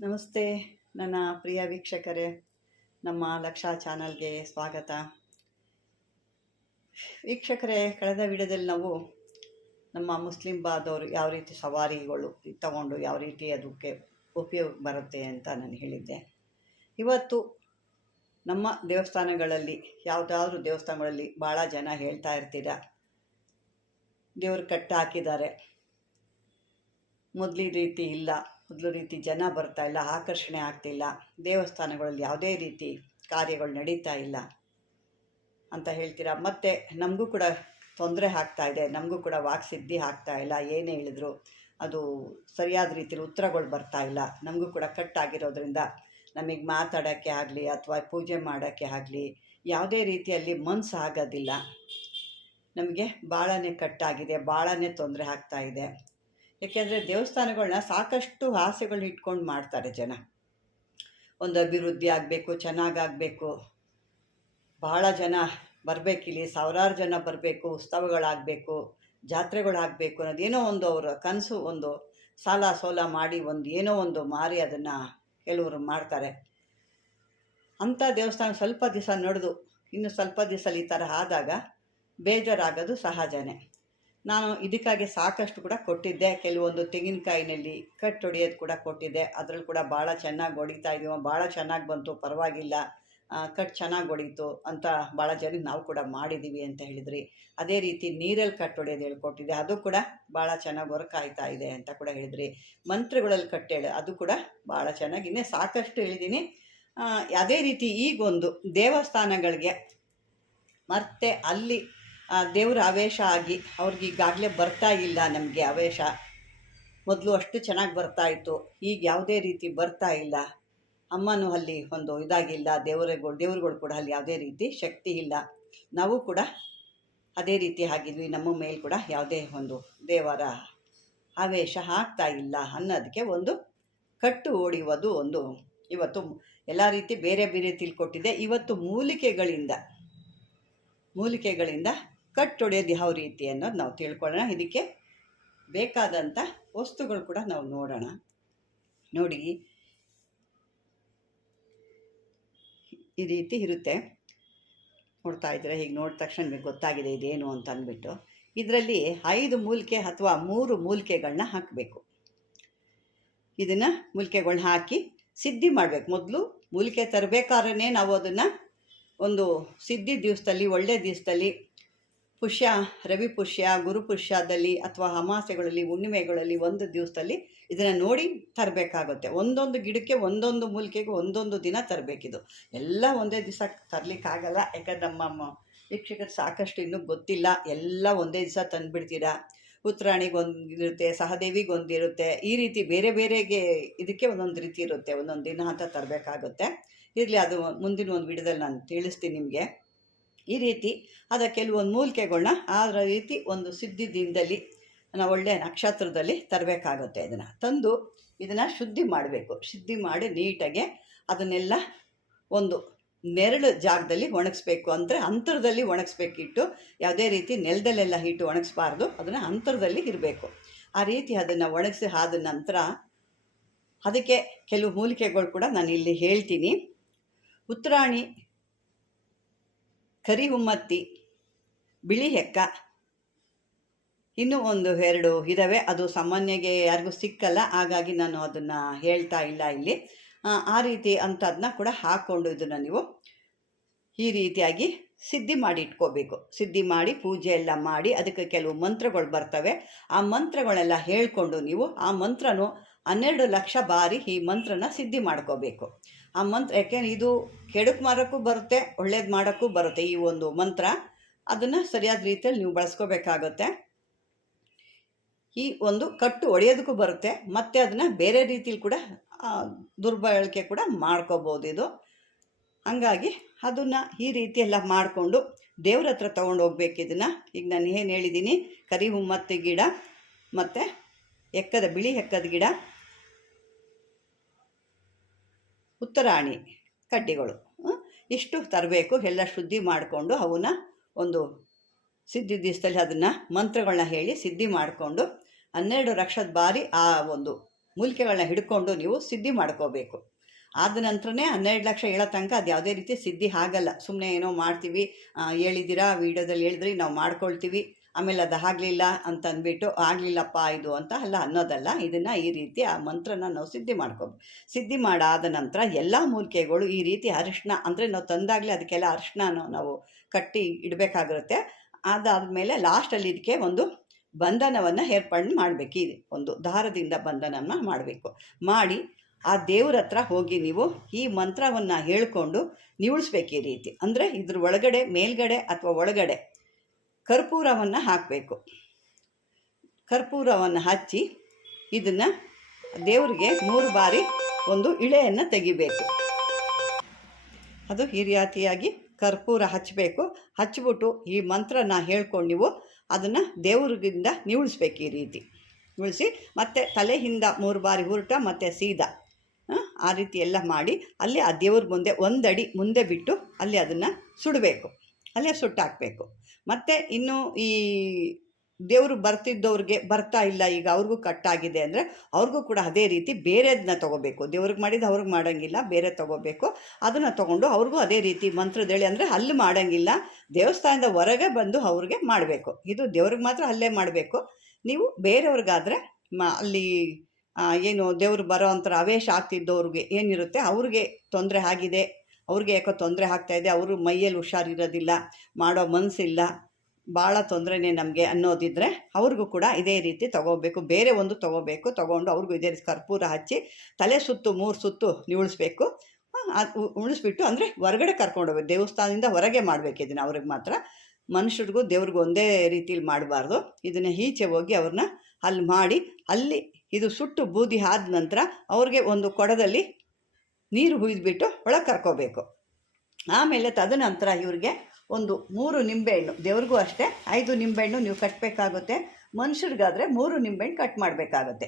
ನಮಸ್ತೆ, ನನ್ನ ಪ್ರಿಯ ವೀಕ್ಷಕರೇ. ನಮ್ಮ ಲಕ್ಷಾ ಚಾನಲ್ಗೆ ಸ್ವಾಗತ. ವೀಕ್ಷಕರೇ, ಕಳೆದ ವಿಡಿಯೋದಲ್ಲಿ ನಾವು ನಮ್ಮ ಮುಸ್ಲಿಂ ಬಾದವರು ಯಾವ ರೀತಿ ಸವಾರಿಗಳು ತಗೊಂಡು ಯಾವ ರೀತಿ ಅದಕ್ಕೆ ಉಪಯೋಗ ಬರುತ್ತೆ ಅಂತ ನಾನು ಹೇಳಿದ್ದೆ. ಇವತ್ತು ನಮ್ಮ ದೇವಸ್ಥಾನಗಳಲ್ಲಿ, ಯಾವುದಾದ್ರೂ ದೇವಸ್ಥಾನಗಳಲ್ಲಿ ಭಾಳ ಜನ ಹೇಳ್ತಾ ಇರ್ತೀರ, ದೇವರು ಕಟ್ಟಾಕಿದ್ದಾರೆ. ಮೊದಲಿ ರೀತಿ ಇಲ್ಲ. ಮೊದಲು ರೀತಿ ಜನ ಬರ್ತಾ ಇಲ್ಲ, ಆಕರ್ಷಣೆ ಆಗ್ತಿಲ್ಲ ದೇವಸ್ಥಾನಗಳಲ್ಲಿ ಯಾವುದೇ ರೀತಿ ಕಾರ್ಯಗಳು ನಡೀತಾ ಇಲ್ಲ ಅಂತ ಹೇಳ್ತೀರಾ? ಮತ್ತು ನಮಗೂ ಕೂಡ ತೊಂದರೆ ಆಗ್ತಾ ಇದೆ, ನಮಗೂ ಕೂಡ ವಾಕ್ಸಿದ್ಧಿ ಆಗ್ತಾ ಇಲ್ಲ, ಏನೇ ಹೇಳಿದ್ರು ಅದು ಸರಿಯಾದ ರೀತಿಯಲ್ಲಿ ಉತ್ತರಗಳು ಬರ್ತಾ ಇಲ್ಲ. ನಮಗೂ ಕೂಡ ಕಟ್ ಆಗಿರೋದ್ರಿಂದ ನಮಗೆ ಮಾತಾಡೋಕ್ಕೆ ಆಗಲಿ ಅಥವಾ ಪೂಜೆ ಮಾಡೋಕ್ಕೆ ಆಗಲಿ ಯಾವುದೇ ರೀತಿಯಲ್ಲಿ ಮನಸ್ಸು ಆಗೋದಿಲ್ಲ. ನಮಗೆ ಭಾಳನೇ ಕಟ್ಟಾಗಿದೆ ಭಾಳನೇ ತೊಂದರೆ ಆಗ್ತಾ ಇದೆ. ಏಕೆಂದರೆ ದೇವಸ್ಥಾನಗಳನ್ನ ಸಾಕಷ್ಟು ಆಸೆಗಳನ್ನ ಇಟ್ಕೊಂಡು ಮಾಡ್ತಾರೆ ಜನ. ಒಂದು ಅಭಿವೃದ್ಧಿ ಆಗಬೇಕು, ಚೆನ್ನಾಗಾಗಬೇಕು. ಭಾಳ ಜನ ಬರಬೇಕಿಲ್ಲಿ ಸಾವಿರಾರು ಜನ ಬರಬೇಕು, ಉತ್ಸವಗಳಾಗಬೇಕು, ಜಾತ್ರೆಗಳಾಗಬೇಕು ಅನ್ನೋದೇನೋ ಒಂದು ಅವರ ಕನಸು, ಒಂದು ಸಾಲ ಸೋಲ ಮಾಡಿ ಒಂದು ಏನೋ ಒಂದು ಮಾರಿ ಅದನ್ನು ಕೆಲವರು ಮಾಡ್ತಾರೆ. ಅಂಥ ದೇವಸ್ಥಾನ ಸ್ವಲ್ಪ ದಿವಸ ನಡೆದು, ಇನ್ನು ಸ್ವಲ್ಪ ದಿವಸ ಈ ಥರ ಆದಾಗ ಬೇಜಾರಾಗೋದು ಸಹಜನೇ. ನಾನು ಇದಕ್ಕಾಗಿ ಸಾಕಷ್ಟು ಕೂಡ ಕೊಟ್ಟಿದ್ದೆ. ಕೆಲವೊಂದು ತೆಂಗಿನಕಾಯಿನಲ್ಲಿ ಕಟ್ ಹೊಡೆಯೋದು ಕೂಡ ಕೊಟ್ಟಿದ್ದೆ. ಅದ್ರಲ್ಲಿ ಕೂಡ ಭಾಳ ಚೆನ್ನಾಗಿ ಹೊಡಿತಾ ಇದೀವ ಭಾಳ ಚೆನ್ನಾಗಿ ಬಂತು. ಪರವಾಗಿಲ್ಲ. ಕಟ್ ಚೆನ್ನಾಗಿ ಹೊಡೀತು ಅಂತ ಭಾಳ ಜನಕ್ಕೆ ನಾವು ಕೂಡ ಮಾಡಿದ್ದೀವಿ ಅಂತ ಹೇಳಿದ್ರಿ. ಅದೇ ರೀತಿ ನೀರಲ್ಲಿ ಕಟ್ ಹೊಡೆಯೋದು ಹೇಳ್ಕೊಟ್ಟಿದೆ ಅದು ಕೂಡ ಭಾಳ ಚೆನ್ನಾಗಿ ವರ್ಕ್ ಆಯ್ತಾ ಇದೆ ಅಂತ ಕೂಡ ಹೇಳಿದ್ರಿ. ಮಂತ್ರಗಳಲ್ಲಿ ಕಟ್ ಅದು ಕೂಡ ಭಾಳ ಚೆನ್ನಾಗಿ ಇನ್ನೇ ಸಾಕಷ್ಟು ಹೇಳಿದ್ದೀನಿ. ಅದೇ ರೀತಿ ಈಗೊಂದು ದೇವಸ್ಥಾನಗಳಿಗೆ ಮತ್ತೆ ಅಲ್ಲಿ ದೇವ್ರ ಆವೇಶ ಆಗಿ ಅವ್ರಿಗೆ ಈಗಾಗಲೇ ಬರ್ತಾ ಇಲ್ಲ ನಮಗೆ ಆವೇಶ. ಮೊದಲು ಅಷ್ಟು ಚೆನ್ನಾಗಿ ಬರ್ತಾ ಇತ್ತು, ಈಗ ಯಾವುದೇ ರೀತಿ ಬರ್ತಾ ಇಲ್ಲ. ಅಮ್ಮನೂ ಅಲ್ಲಿ ಒಂದು ಇದಾಗಿಲ್ಲ, ದೇವರುಗಳು, ದೇವ್ರುಗಳು ಕೂಡ ಅಲ್ಲಿ ಯಾವುದೇ ರೀತಿ ಶಕ್ತಿ ಇಲ್ಲ. ನಾವು ಕೂಡ ಅದೇ ರೀತಿ ಆಗಿದ್ವಿ, ನಮ್ಮ ಮೇಲೆ ಕೂಡ ಯಾವುದೇ ಒಂದು ದೇವರ ಆವೇಶ ಆಗ್ತಾ ಇಲ್ಲ ಅನ್ನೋದಕ್ಕೆ ಒಂದು ಕಟ್ಟು ಹೊಡೆಯುವುದು ಒಂದು ಇವತ್ತು ಎಲ್ಲ ರೀತಿ ಬೇರೆ ಬೇರೆ ತಿಳ್ಕೊಟ್ಟಿದೆ. ಇವತ್ತು ಮೂಲಿಕೆಗಳಿಂದ ಮೂಲಿಕೆಗಳಿಂದ ಕಟ್ಟೊಡೆಯೋದು ಯಾವ ರೀತಿ ಅನ್ನೋದು ನಾವು ತಿಳ್ಕೊಳ್ಳೋಣ. ಇದಕ್ಕೆ ಬೇಕಾದಂಥ ವಸ್ತುಗಳು ಕೂಡ ನಾವು ನೋಡೋಣ. ನೋಡಿ, ಈ ರೀತಿ ಇರುತ್ತೆ. ನೋಡ್ತಾ ಇದ್ರೆ ಹೀಗೆ ನೋಡಿದ ತಕ್ಷಣ ನಿಮಗೆ ಗೊತ್ತಾಗಿದೆ ಇದೇನು ಅಂತ ಅಂದ್ಬಿಟ್ಟು. ಇದರಲ್ಲಿ ಐದು ಮೂಲಿಕೆ ಅಥವಾ ಮೂರು ಮೂಲಿಕೆಗಳನ್ನ ಹಾಕಬೇಕು. ಇದನ್ನು ಮೂಲಿಕೆಗಳನ್ನ ಹಾಕಿ ಸಿದ್ಧಿ ಮಾಡಬೇಕು. ಮೊದಲು ಮೂಲಿಕೆ ತರಬೇಕಾದ್ರೆ ನಾವು ಅದನ್ನು ಒಂದು ಸಿದ್ಧಿ ದಿವಸದಲ್ಲಿ, ಒಳ್ಳೆ ದಿವಸದಲ್ಲಿ ಪುಷ್ಯ, ರವಿ ಪುಷ್ಯ, ಗುರು ಪುಷ್ಯದಲ್ಲಿ ಅಥವಾ ಅಮಾಸೆಗಳಲ್ಲಿ, ಹುಣ್ಣಿಮೆಗಳಲ್ಲಿ ಒಂದು ದಿವಸದಲ್ಲಿ ಇದನ್ನು ನೋಡಿ ತರಬೇಕಾಗುತ್ತೆ. ಒಂದೊಂದು ಗಿಡಕ್ಕೆ, ಒಂದೊಂದು ಮೂಲಿಕೆಗೆ ಒಂದೊಂದು ದಿನ ತರಬೇಕಿದು. ಎಲ್ಲ ಒಂದೇ ದಿವಸ ತರಲಿಕ್ಕಾಗಲ್ಲ. ಯಾಕಂದ್ರೆ ನಮ್ಮ ವೀಕ್ಷಕರು ಸಾಕಷ್ಟು ಇನ್ನೂ ಗೊತ್ತಿಲ್ಲ. ಎಲ್ಲ ಒಂದೇ ದಿವಸ ತಂದುಬಿಡ್ತೀರಾ? ಉತ್ತರಾಣಿಗೊಂದಿರುತ್ತೆ ಸಹದೇವಿಗೆ ಒಂದಿರುತ್ತೆ, ಈ ರೀತಿ ಬೇರೆ ಬೇರೆಗೆ ಇದಕ್ಕೆ ಒಂದೊಂದು ರೀತಿ ಇರುತ್ತೆ. ಒಂದೊಂದು ದಿನ ಅಂತ ತರಬೇಕಾಗುತ್ತೆ. ಇರಲಿ, ಅದು ಮುಂದಿನ ಒಂದು ವಿಡಿಯೋದಲ್ಲಿ ನಾನು ತಿಳಿಸ್ತೀನಿ ನಿಮಗೆ. ಈ ರೀತಿ ಅದ ಕೆಲವೊಂದು ಮೂಲಿಕೆಗಳನ್ನ ಅದರ ರೀತಿ ಒಂದು ಸಿದ್ಧಿ ದಿನದಲ್ಲಿ ನಾವು ಒಳ್ಳೆಯ ನಕ್ಷತ್ರದಲ್ಲಿ ತರಬೇಕಾಗುತ್ತೆ ಇದನ್ನು. ತಂದು ಇದನ್ನು ಶುದ್ಧಿ ಮಾಡಬೇಕು. ಶುದ್ಧಿ ಮಾಡಿ ನೀಟಾಗೆ ಅದನ್ನೆಲ್ಲ ಒಂದು ನೆರಳು ಜಾಗದಲ್ಲಿ ಒಣಗಿಸ್ಬೇಕು. ಅಂದರೆ ಅಂತರದಲ್ಲಿ ಒಣಗಿಸ್ಬೇಕಿಟ್ಟು ಯಾವುದೇ ರೀತಿ ನೆಲದಲ್ಲೆಲ್ಲ ಹಿಟ್ಟು ಒಣಗಿಸ್ಬಾರ್ದು. ಅದನ್ನು ಅಂತರದಲ್ಲಿ ಇರಬೇಕು. ಆ ರೀತಿ ಅದನ್ನು ಒಣಗಿಸಿ ಆದ ನಂತರ ಅದಕ್ಕೆ ಕೆಲವು ಮೂಲಿಕೆಗಳು ಕೂಡ ನಾನು ಇಲ್ಲಿ ಹೇಳ್ತೀನಿ. ಉತ್ತರಾಣಿ ಕರಿ ಹುಮ್ಮತ್ತಿ ಬಿಳಿ ಹೆಕ್ಕ. ಇನ್ನೂ ಒಂದು, ಎರಡು ಇದ್ದಾವೆ ಅದು ಸಾಮಾನ್ಯಗೆ ಯಾರಿಗೂ ಸಿಕ್ಕಲ್ಲ, ಹಾಗಾಗಿ ನಾನು ಅದನ್ನು ಹೇಳ್ತಾ ಇಲ್ಲ ಇಲ್ಲಿ. ಆ ರೀತಿ ಅಂಥದನ್ನ ಕೂಡ ಹಾಕ್ಕೊಂಡು ಇದನ್ನು ನೀವು ಈ ರೀತಿಯಾಗಿ ಸಿದ್ಧಿ ಮಾಡಿ ಇಟ್ಕೋಬೇಕು. ಸಿದ್ಧಿ ಮಾಡಿ, ಪೂಜೆ ಎಲ್ಲ ಮಾಡಿ, ಅದಕ್ಕೆ ಕೆಲವು ಮಂತ್ರಗಳು ಬರ್ತವೆ. ಆ ಮಂತ್ರಗಳೆಲ್ಲ ಹೇಳ್ಕೊಂಡು ನೀವು ಆ ಮಂತ್ರನೂ ಹನ್ನೆರಡು ಲಕ್ಷ ಬಾರಿ ಈ ಮಂತ್ರನ ಸಿದ್ಧಿ ಮಾಡ್ಕೋಬೇಕು. ಆ ಮಂತ್ರ ಯಾಕೆಂದ್ರೆ ಇದು ಕೆಡುಕು ಮಾಡೋಕ್ಕೂ ಬರುತ್ತೆ, ಒಳ್ಳೇದು ಮಾಡೋಕ್ಕೂ ಬರುತ್ತೆ ಈ ಒಂದು ಮಂತ್ರ. ಅದನ್ನು ಸರಿಯಾದ ರೀತಿಯಲ್ಲಿ ನೀವು ಬಳಸ್ಕೋಬೇಕಾಗುತ್ತೆ. ಈ ಒಂದು ಕಟ್ಟು ಒಡೆಯೋದಕ್ಕೂ ಬರುತ್ತೆ, ಮತ್ತು ಅದನ್ನು ಬೇರೆ ರೀತಿಲಿ ಕೂಡ ದುರ್ಬಳಕೆ ಕೂಡ ಮಾಡ್ಕೋಬೋದು ಇದು. ಹಾಗಾಗಿ ಅದನ್ನು ಈ ರೀತಿ ಎಲ್ಲ ಮಾಡಿಕೊಂಡು ದೇವ್ರ ಹತ್ರ ತೊಗೊಂಡು ಹೋಗ್ಬೇಕು ಇದನ್ನು. ಈಗ ನಾನು ಏನು ಹೇಳಿದ್ದೀನಿ ಕರಿ ಹುಮ್ಮತ್ತಿ ಗಿಡ, ಮತ್ತು ಎಕ್ಕದ, ಬಿಳಿ ಎಕ್ಕದ ಗಿಡ. ಉತ್ತರಾಣಿ ಕಡ್ಡಿಗಳು ಇಷ್ಟು ತರಬೇಕು, ಎಲ್ಲ ಶುದ್ಧಿ ಮಾಡಿಕೊಂಡು ಅವನ್ನ ಒಂದು ಸಿದ್ಧಿ ದಿವಸದಲ್ಲಿ ಅದನ್ನು ಮಂತ್ರಗಳನ್ನ ಹೇಳಿ ಸಿದ್ಧಿ ಮಾಡಿಕೊಂಡು ಹನ್ನೆರಡು ಲಕ್ಷದ ಬಾರಿ ಆ ಒಂದು ಮೂಲಿಕೆಗಳನ್ನ ಹಿಡ್ಕೊಂಡು ನೀವು ಸಿದ್ಧಿ ಮಾಡ್ಕೋಬೇಕು. ಆದ ನಂತರನೇ ಹನ್ನೆರಡು ಲಕ್ಷ ಹೇಳೋ ತನಕ ಅದು ಯಾವುದೇ ರೀತಿ ಸಿದ್ಧಿ ಆಗಲ್ಲ. ಸುಮ್ಮನೆ ಏನೋ ಮಾಡ್ತೀವಿ ಹೇಳಿದ್ದೀರಾ, ವೀಡಿಯೋದಲ್ಲಿ ಹೇಳಿದ್ರಿ ನಾವು ಮಾಡ್ಕೊಳ್ತೀವಿ. ಆಮೇಲೆ ಅದು ಆಗಲಿಲ್ಲ ಅಂತ ಅಂದ್ಬಿಟ್ಟು, ಆಗಲಿಲ್ಲಪ್ಪ ಇದು ಅಂತ ಅಲ್ಲ ಅನ್ನೋದಲ್ಲ. ಇದನ್ನು ಈ ರೀತಿ ಆ ಮಂತ್ರನ ನಾವು ಸಿದ್ಧಿ ಮಾಡ್ಕೋಬೇಕು ಸಿದ್ಧಿ ಮಾಡಾದ ನಂತರ ಎಲ್ಲ ಮೂಲಿಕೆಗಳು ಈ ರೀತಿ ಅರಿಶಿನ ಅಂದರೆ ನಾವು ತಂದಾಗಲೇ ಅದಕ್ಕೆಲ್ಲ ಅರಿಶಿನ ನಾವು ಕಟ್ಟಿ ಇಡಬೇಕಾಗಿರುತ್ತೆ. ಅದಾದಮೇಲೆ ಲಾಸ್ಟಲ್ಲಿ ಇದಕ್ಕೆ ಒಂದು ಬಂಧನವನ್ನು ಏರ್ಪಾಡು ಮಾಡಬೇಕು. ಇದು ಒಂದು ದಾರದಿಂದ ಬಂಧನವನ್ನು ಮಾಡಬೇಕು. ಮಾಡಿ ಆ ದೇವ್ರ ಹತ್ರ ಹೋಗಿ ನೀವು ಈ ಮಂತ್ರವನ್ನು ಹೇಳ್ಕೊಂಡು ನಿವಳಿಸ್ಬೇಕು ಈ ರೀತಿ. ಅಂದರೆ ಇದ್ರ ಒಳಗಡೆ, ಮೇಲ್ಗಡೆ ಅಥವಾ ಒಳಗಡೆ ಕರ್ಪೂರವನ್ನು ಹಾಕಬೇಕು. ಕರ್ಪೂರವನ್ನು ಹಚ್ಚಿ ಇದನ್ನು ದೇವರಿಗೆ ಮೂರು ಬಾರಿ ಒಂದು ಇಳೆಯನ್ನು ತೆಗಿಬೇಕು. ಅದು ಹಿರಿಯಾತಿಯಾಗಿ ಕರ್ಪೂರ ಹಚ್ಚಬೇಕು ಹಚ್ಚಿಬಿಟ್ಟು ಈ ಮಂತ್ರನ ಹೇಳ್ಕೊಂಡು ನೀವು ಅದನ್ನು ದೇವ್ರಿಗಿಂದ ನಿವಳಿಸ್ಬೇಕು ಈ ರೀತಿ. ಉಳಿಸಿ ಮತ್ತು ತಲೆಯಿಂದ ಮೂರು ಬಾರಿ ಉರುಟ, ಮತ್ತು ಸೀದಾ. ಆ ರೀತಿ ಎಲ್ಲ ಮಾಡಿ ಅಲ್ಲಿ ಆ ದೇವ್ರ ಮುಂದೆ ಒಂದಡಿ ಮುಂದೆ ಬಿಟ್ಟು ಅಲ್ಲಿ ಅದನ್ನು ಸುಡಬೇಕು. ಅಲ್ಲೇ ಸುಟ್ಟಾಕಬೇಕು. ಮತ್ತು ಇನ್ನು ಈ ದೇವರು ಬರ್ತಿದ್ದವ್ರಿಗೆ ಬರ್ತಾ ಇಲ್ಲ, ಈಗ ಅವ್ರಿಗೂ ಕಟ್ಟಾಗಿದೆ ಅಂದರೆ ಅವ್ರಿಗೂ ಕೂಡ ಅದೇ ರೀತಿ ಬೇರೆದನ್ನ ತೊಗೋಬೇಕು. ದೇವ್ರಿಗೆ ಮಾಡಿದ ಅವ್ರಿಗೆ ಮಾಡೋಂಗಿಲ್ಲ, ಬೇರೆ ತೊಗೋಬೇಕು. ಅದನ್ನು ತೊಗೊಂಡು ಅವ್ರಿಗೂ ಅದೇ ರೀತಿ ಮಂತ್ರದೇಳಿ ಅಂದರೆ ಅಲ್ಲಿ ಮಾಡೋಂಗಿಲ್ಲ. ದೇವಸ್ಥಾನದ ಹೊರಗೆ ಬಂದು ಅವ್ರಿಗೆ ಮಾಡಬೇಕು. ಇದು ದೇವ್ರಿಗೆ ಮಾತ್ರ ಅಲ್ಲೇ ಮಾಡಬೇಕು. ನೀವು ಬೇರೆಯವ್ರಿಗಾದರೆ ಮ, ಅಲ್ಲಿ ಏನು ದೇವ್ರು ಬರೋ ಅಂತರ ಅವೇಶ ಆಗ್ತಿದ್ದವ್ರಿಗೆ ಏನಿರುತ್ತೆ, ಅವ್ರಿಗೆ ತೊಂದರೆ ಆಗಿದೆ ಅವ್ರಿಗೆ ಯಾಕೋ ತೊಂದರೆ ಆಗ್ತಾಯಿದೆ ಅವರು ಮೈಯಲ್ಲಿ ಹುಷಾರಿರೋದಿಲ್ಲ, ಮಾಡೋ ಮನಸ್ಸಿಲ್ಲ ಭಾಳ ತೊಂದರೆನೇ ನಮಗೆ ಅನ್ನೋದಿದ್ರೆ ಅವ್ರಿಗೂ ಕೂಡ ಇದೇ ರೀತಿ ತಗೋಬೇಕು, ಬೇರೆ ಒಂದು ತಗೋಬೇಕು, ತಗೊಂಡು ಅವ್ರಿಗೂ ಇದೇ ರೀತಿ ಕರ್ಪೂರ ಹಚ್ಚಿ ತಲೆ ಸುತ್ತು, ಮೂರು ಸುತ್ತು ನಿಳಿಸ್ಬೇಕು ಅದು ಉಳಿಸ್ಬಿಟ್ಟು ಅಂದರೆ ಹೊರಗಡೆ ಕರ್ಕೊಂಡು ಹೋಗ್ಬೇಕು, ದೇವಸ್ಥಾನದಿಂದ ಹೊರಗೆ ಮಾಡಬೇಕು ಇದನ್ನು ಅವ್ರಿಗೆ ಮಾತ್ರ. ಮನುಷ್ಯರಿಗೂ ದೇವ್ರಿಗೂ ಒಂದೇ ರೀತಿಲಿ ಮಾಡಬಾರ್ದು. ಇದನ್ನು ಈಚೆ ಹೋಗಿ ಅವ್ರನ್ನ ಅಲ್ಲಿ ಮಾಡಿ, ಅಲ್ಲಿ ಇದು ಸುಟ್ಟು ಬೂದಿ ಆದ ನಂತರ ಅವ್ರಿಗೆ ಒಂದು ಕೊಡದಲ್ಲಿ ನೀರು ಹುಯ್ದುಬಿಟ್ಟು ಒಳಗೆ ಕರ್ಕೋಬೇಕು. ಆಮೇಲೆ ತದನಂತರ ಇವ್ರಿಗೆ ಒಂದು ಮೂರು ನಿಂಬೆಹಣ್ಣು, ದೇವ್ರಿಗೂ ಅಷ್ಟೇ, ಐದು ನಿಂಬೆಹಣ್ಣು ನೀವು ಕಟ್ಟಬೇಕಾಗುತ್ತೆ ಮನುಷ್ಯರಿಗಾದರೆ ಮೂರು ನಿಂಬೆಹಣ್ಣು ಕಟ್ ಮಾಡಬೇಕಾಗುತ್ತೆ.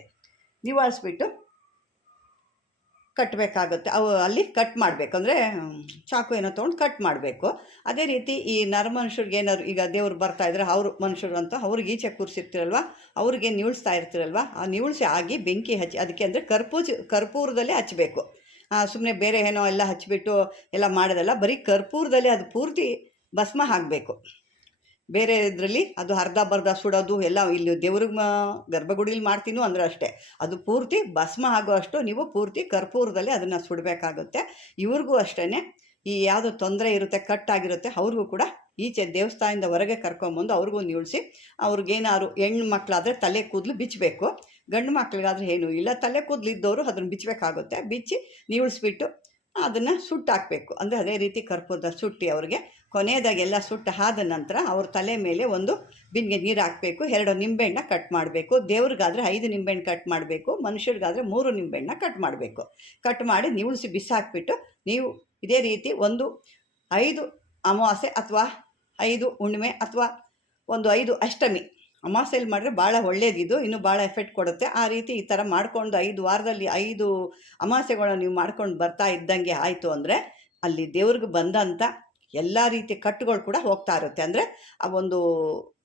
ನಿವಾಳಿಸ್ಬಿಟ್ಟು ಕಟ್ಟಬೇಕಾಗುತ್ತೆ ಅವು ಅಲ್ಲಿ ಕಟ್ ಮಾಡಬೇಕು. ಅಂದರೆ ಚಾಕು ಏನೋ ತೊಗೊಂಡು ಕಟ್ ಮಾಡಬೇಕು. ಅದೇ ರೀತಿ ಈ ನರ ಮನುಷ್ಯರಿಗೆ ಏನಾದ್ರು, ಈಗ ದೇವ್ರು ಬರ್ತಾ ಇದ್ರೆ ಅವರು ಮನುಷ್ಯರು ಅಂತ ಅವ್ರಿಗೆ ಈಚೆ ಕೂರಿಸಿರ್ತಿರಲ್ವ? ಅವ್ರಿಗೆ ನಿವಳಿಸ್ತಾ ಇರ್ತಿರಲ್ವ? ಆ ನಿವಳಿಸಿ ಆಗಿ ಬೆಂಕಿ ಹಚ್ಚಿ, ಅದಕ್ಕೆ ಅಂದರೆ ಕರ್ಪೂಜ, ಕರ್ಪೂರದಲ್ಲೇ ಹಚ್ಚಬೇಕು. ಸುಮ್ಮನೆ ಬೇರೆ ಏನೋ ಎಲ್ಲ ಹಚ್ಚಿಬಿಟ್ಟು ಎಲ್ಲ ಮಾಡೋದಲ್ಲ, ಬರೀ ಕರ್ಪೂರದಲ್ಲಿ ಅದು ಪೂರ್ತಿ ಭಸ್ಮ ಹಾಕಬೇಕು. ಬೇರೆ ಇದರಲ್ಲಿ ಅದು ಅರ್ಧ ಬರ್ಧ ಸುಡೋದು ಎಲ್ಲ ಇಲ್ಲಿ ದೇವ್ರಿಗೆ ಗರ್ಭಗುಡಿಲಿ ಮಾಡ್ತೀನೋ ಅಂದ್ರೆ ಅಷ್ಟೇ. ಅದು ಪೂರ್ತಿ ಭಸ್ಮ ಆಗೋ ಅಷ್ಟು ನೀವು ಪೂರ್ತಿ ಕರ್ಪೂರದಲ್ಲಿ ಅದನ್ನು ಸುಡಬೇಕಾಗುತ್ತೆ. ಇವ್ರಿಗೂ ಅಷ್ಟೇ ಈ ಯಾವುದು ತೊಂದರೆ ಇರುತ್ತೆ, ಕಟ್ಟಾಗಿರುತ್ತೆ, ಅವ್ರಿಗೂ ಕೂಡ ಈಚೆ ದೇವಸ್ಥಾನದಿಂದ ಹೊರಗೆ ಕರ್ಕೊಂಬಂದು ಅವ್ರಿಗೂ ನಿಲ್ಸಿ ಅವ್ರಿಗೇನಾದ್ರು ಹೆಣ್ಣು ಮಕ್ಕಳಾದರೆ ತಲೆ ಕೂದಲು ಬಿಚ್ಚಬೇಕು ಗಂಡು ಮಕ್ಳಿಗಾದ್ರೆ ಏನೂ? ಇಲ್ಲ, ತಲೆ ಕೂದಲು ಇದ್ದವರು ಅದನ್ನು ಬಿಚ್ಚಬೇಕಾಗುತ್ತೆ ಬಿಚ್ಚಿ ನೀವುಳಿಸ್ಬಿಟ್ಟು ಅದನ್ನು ಸುಟ್ಟಾಕಬೇಕು. ಅಂದರೆ ಅದೇ ರೀತಿ ಕರ್ಪೂರದ ಸುಟ್ಟಿ ಅವ್ರಿಗೆ. ಕೊನೆಯದಾಗೆಲ್ಲ ಸುಟ್ಟು ಆದ ನಂತರ ಅವ್ರ ತಲೆ ಮೇಲೆ ಒಂದು ಬಿನ್ಗೆ ನೀರು ಹಾಕಬೇಕು. ಎರಡು ನಿಂಬೆಹಣ್ಣ ಕಟ್ ಮಾಡಬೇಕು. ದೇವ್ರಿಗಾದರೆ ಐದು ನಿಂಬೆಹಣ್ಣು ಕಟ್ ಮಾಡಬೇಕು. ಮನುಷ್ಯರಿಗಾದರೆ ಮೂರು ನಿಂಬೆಹಣ್ಣ ಕಟ್ ಮಾಡಬೇಕು. ಕಟ್ ಮಾಡಿ ನಿವುಳಿಸಿ ಬಿಸಾಕ್ಬಿಟ್ಟು ನೀವು ಇದೇ ರೀತಿ ಒಂದು ಐದು ಅಮಾವಾಸ್ಯೆ ಅಥವಾ ಐದು ಹುಣ್ಣಿಮೆ ಅಥವಾ ಒಂದು ಐದು ಅಷ್ಟಮಿ ಅಮಾವಾಸ್ಯೆಯಲ್ಲಿ ಮಾಡಿದ್ರೆ ಭಾಳ ಒಳ್ಳೇದಿದು ಇನ್ನೂ ಭಾಳ ಎಫೆಕ್ಟ್ ಕೊಡುತ್ತೆ. ಆ ರೀತಿ ಈ ಥರ ಮಾಡ್ಕೊಂಡು ಐದು ವಾರದಲ್ಲಿ ಐದು ಅಮಾಸೆಗಳನ್ನು ನೀವು ಮಾಡ್ಕೊಂಡು ಬರ್ತಾ ಇದ್ದಂಗೆ ಆಯಿತು ಅಂದರೆ ಅಲ್ಲಿ ದೇವ್ರಿಗೆ ಬಂದಂಥ ಎಲ್ಲ ರೀತಿಯ ಕಟ್ಟುಗಳು ಕೂಡ ಹೋಗ್ತಾ ಇರುತ್ತೆ. ಅಂದರೆ ಆ ಒಂದು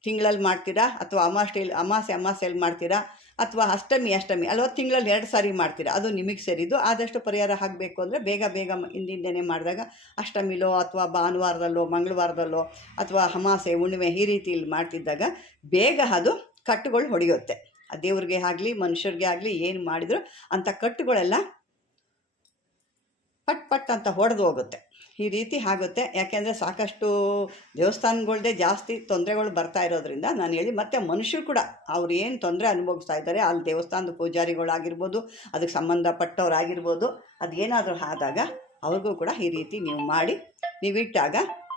ತಿಂಗಳಲ್ಲಿ ಮಾಡ್ತೀರಾ ಅಥವಾ ಅಮಾಸೆಯಲ್ಲಿ ಅಮಾಸೆ ಅಮಾಸೆಯಲ್ಲಿ ಮಾಡ್ತೀರಾ? ಅಥವಾ ಅಷ್ಟಮಿ ಅಷ್ಟಮಿ, ಅಲ್ವತ್ತು ತಿಂಗಳಲ್ಲಿ ಎರಡು ಸಾರಿ ಮಾಡ್ತೀರಾ? ಅದು ನಿಮಗೆ ಸೇರಿದ್ದು. ಆದಷ್ಟು ಪರಿಹಾರ ಆಗಬೇಕು ಅಂದರೆ ಬೇಗ ಬೇಗ ಹಿಂದಿಂದನೇ ಮಾಡಿದಾಗ ಅಷ್ಟಮಿಲೋ ಅಥವಾ ಭಾನುವಾರದಲ್ಲೋ, ಮಂಗಳವಾರದಲ್ಲೋ ಅಥವಾ ಹಮಾಸೆ ಹುಣ್ಣಿಮೆ ಈ ರೀತಿಯಲ್ಲಿ ಮಾಡ್ತಿದ್ದಾಗ ಬೇಗ ಅದು ಕಟ್ಟುಗಳು ಹೊಡೆಯುತ್ತೆ. ಆ ದೇವ್ರಿಗೆ ಆಗಲಿ, ಮನುಷ್ಯರಿಗೆ ಆಗಲಿ ಏನು ಮಾಡಿದ್ರು ಅಂಥ ಕಟ್ಟುಗಳೆಲ್ಲ ಪಟ್ ಪಟ್ ಅಂತ ಹೊಡೆದು ಹೋಗುತ್ತೆ. ಈ ರೀತಿ ಆಗುತ್ತೆ. ಯಾಕೆಂದರೆ ಸಾಕಷ್ಟು ದೇವಸ್ಥಾನಗಳ್ದೇ ಜಾಸ್ತಿ ತೊಂದರೆಗಳು ಬರ್ತಾ ಇರೋದ್ರಿಂದ ನಾನು ಹೇಳಿ ಮತ್ತು ಮನುಷ್ಯರು ಕೂಡ ಅವ್ರು ಏನು ತೊಂದರೆ ಅನುಭವಿಸ್ತಾ ಇದ್ದಾರೆ, ಅಲ್ಲಿ ದೇವಸ್ಥಾನದ ಪೂಜಾರಿಗಳಾಗಿರ್ಬೋದು, ಅದಕ್ಕೆ ಸಂಬಂಧಪಟ್ಟವ್ರಾಗಿರ್ಬೋದು, ಅದೇನಾದರೂ ಆದಾಗ ಅವ್ರಿಗೂ ಕೂಡ ಈ ರೀತಿ ನೀವು ಮಾಡಿ, ನೀವಿಟ್ಟಾಗ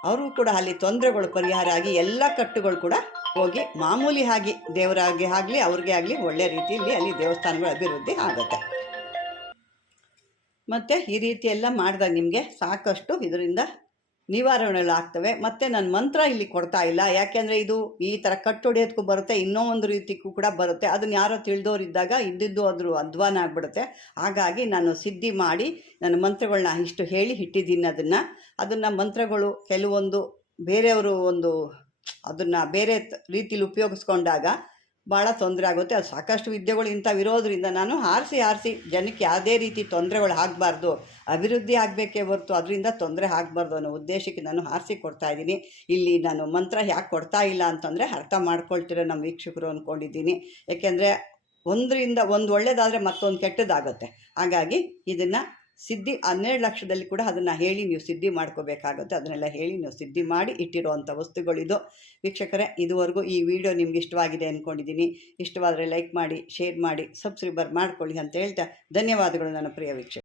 ಅವ್ರಿಗೂ ಕೂಡ ಅಲ್ಲಿ ತೊಂದರೆಗಳು ಪರಿಹಾರ ಆಗಿ ಎಲ್ಲ ಕಟ್ಟುಗಳು ಕೂಡ ಹೋಗಿ ಮಾಮೂಲಿ ಆಗಿ ದೇವರಾಗಿ ಆಗಲಿ ಅವ್ರಿಗೆ ಆಗಲಿ ಒಳ್ಳೆಯ ರೀತಿಯಲ್ಲಿ ಅಲ್ಲಿ ದೇವಸ್ಥಾನಗಳು ಅಭಿವೃದ್ಧಿ ಆಗುತ್ತೆ. ಮತ್ತು ಈ ರೀತಿ ಎಲ್ಲ ಮಾಡಿದಾಗ ನಿಮಗೆ ಸಾಕಷ್ಟು ಇದರಿಂದ ನಿವಾರಣೆಗಳಾಗ್ತವೆ ಮತ್ತು ನಾನು ಮಂತ್ರ ಇಲ್ಲಿ ಕೊಡ್ತಾ ಇಲ್ಲ. ಯಾಕೆಂದರೆ ಇದು ಈ ಥರ ಕಟ್ಟೊಡೆಯೋದಕ್ಕೂ ಬರುತ್ತೆ, ಇನ್ನೂ ಒಂದು ರೀತಿಗೂ ಕೂಡ ಬರುತ್ತೆ. ಅದನ್ನು ಯಾರೋ ತಿಳಿದೋರಿದ್ದಾಗ ಇದ್ದಿದ್ದು ಅದ್ರ ಅಧ್ವಾನ ಆಗಿಬಿಡುತ್ತೆ. ಹಾಗಾಗಿ ನಾನು ಸಿದ್ಧಿ ಮಾಡಿ ನನ್ನ ಮಂತ್ರಗಳನ್ನ ಇಷ್ಟು ಹೇಳಿ ಇಟ್ಟಿದ್ದೀನಿ ಅದನ್ನು. ಅದನ್ನು ಮಂತ್ರಗಳು ಕೆಲವೊಂದು ಬೇರೆಯವರು ಒಂದು ಅದನ್ನು ಬೇರೆ ರೀತಿಲಿ ಉಪಯೋಗಿಸ್ಕೊಂಡಾಗ ಭಾಳ ತೊಂದರೆ ಆಗುತ್ತೆ. ಅದು ಸಾಕಷ್ಟು ವಿದ್ಯೆಗಳು ಇಂಥವಿರೋದ್ರಿಂದ ನಾನು ಹಾರಿಸಿ ಹಾರಿಸಿ ಜನಕ್ಕೆ ಯಾವುದೇ ರೀತಿ ತೊಂದರೆಗಳು ಆಗಬಾರ್ದು, ಅಭಿವೃದ್ಧಿ ಆಗಬೇಕೇ ಹೊರತು ಅದರಿಂದ ತೊಂದರೆ ಆಗಬಾರ್ದು ಅನ್ನೋ ಉದ್ದೇಶಕ್ಕೆ ನಾನು ಹಾರಿಸಿ ಕೊಡ್ತಾ ಇದ್ದೀನಿ. ಇಲ್ಲಿ ನಾನು ಮಂತ್ರ ಯಾಕೆ ಕೊಡ್ತಾ ಇಲ್ಲ ಅಂತಂದರೆ ಅರ್ಥ ಮಾಡ್ಕೊಳ್ತಿರೋ ನಮ್ಮ ವೀಕ್ಷಕರು ಅಂದ್ಕೊಂಡಿದ್ದೀನಿ. ಏಕೆಂದರೆ ಒಂದರಿಂದ, ಒಂದು ಒಳ್ಳೇದಾದರೆ ಮತ್ತೊಂದು ಕೆಟ್ಟದಾಗುತ್ತೆ. ಹಾಗಾಗಿ ಇದನ್ನು ಸಿದ್ಧಿ ಹನ್ನೆರಡು ಲಕ್ಷದಲ್ಲಿ ಕೂಡ ಅದನ್ನು ಹೇಳಿ ನೀವು ಸಿದ್ಧಿ ಮಾಡ್ಕೋಬೇಕಾಗುತ್ತೆ. ಅದನ್ನೆಲ್ಲ ಹೇಳಿ ನೀವು ಸಿದ್ಧಿ ಮಾಡಿ ಇಟ್ಟಿರುವಂಥ ವಸ್ತುಗಳಿದು. ವೀಕ್ಷಕರೇ, ಇದುವರೆಗೂ ಈ ವಿಡಿಯೋ ನಿಮ್ಗೆ ಇಷ್ಟವಾಗಿದೆ ಅಂದ್ಕೊಂಡಿದ್ದೀನಿ ಇಷ್ಟವಾದರೆ ಲೈಕ್ ಮಾಡಿ, ಶೇರ್ ಮಾಡಿ, ಸಬ್ಸ್ಕ್ರೈಬರ್ ಮಾಡ್ಕೊಳ್ಳಿ ಅಂತ ಹೇಳ್ತಾ ಧನ್ಯವಾದಗಳು ನನ್ನ ಪ್ರಿಯ ವೀಕ್ಷಕ